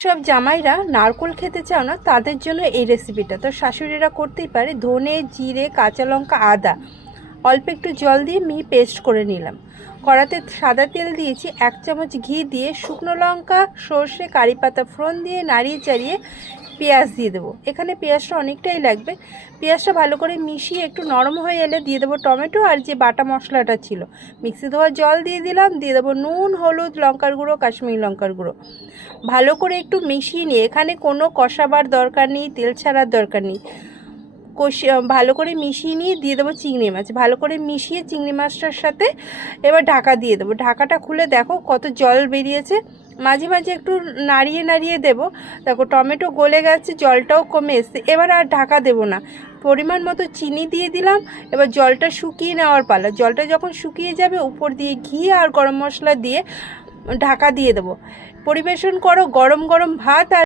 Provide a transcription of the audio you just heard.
সব জামাইরা নারকোল খেতে চাও না, তাদের জন্য এই রেসিপিটা তো শাশুড়িরা করতেই পারে। ধনে, জিরে, কাঁচা লঙ্কা, আদা অল্প একটু জল দিয়ে মিহি পেস্ট করে নিলাম। কড়াতে সাদা তেল দিয়েছি, 1 চামচ ঘি দিয়ে শুকনো লঙ্কা, সর্ষে, কারি পাতা ফোড়ন দিয়ে নাড়িয়ে চাড়িয়ে পেঁয়াজ দিয়ে দেবো। এখানে পেঁয়াজটা অনেকটাই লাগবে। পেঁয়াজটা ভালো করে মিশিয়ে একটু নরম হয়ে এলে দিয়ে দেবো টমেটো আর যে বাটা মশলাটা ছিল। মিক্সি ধোয়া জল দিয়ে দিলাম, দিয়ে দেবো নুন, হলুদ, লঙ্কার গুঁড়ো, কাশ্মীরি লঙ্কার গুঁড়ো। ভালো করে একটু মিশিয়ে নিয়ে, এখানে কোনো কষাবার দরকার নেই, তেল ছাড়ার দরকার নেই, ভালো করে মিশিয়ে নিয়ে দিয়ে দেবো চিংড়ি মাছ। ভালো করে মিশিয়ে চিংড়ি মাছটার সাথে এবার ঢাকা দিয়ে দেবো। ঢাকাটা খুলে দেখো কত জল বেরিয়েছে। মাঝে মাঝে একটু নাড়িয়ে নাড়িয়ে দেবো। দেখো টমেটো গলে গেছে, জলটাও কমে এসছে। এবার আর ঢাকা দেবো না, পরিমাণ মতো চিনি দিয়ে দিলাম। এবার জলটা শুকিয়ে নেওয়ার পালা। জলটা যখন শুকিয়ে যাবে, উপর দিয়ে ঘি আর গরম মশলা দিয়ে ঢাকা দিয়ে দেবো। পরিবেশন করো গরম গরম ভাত আর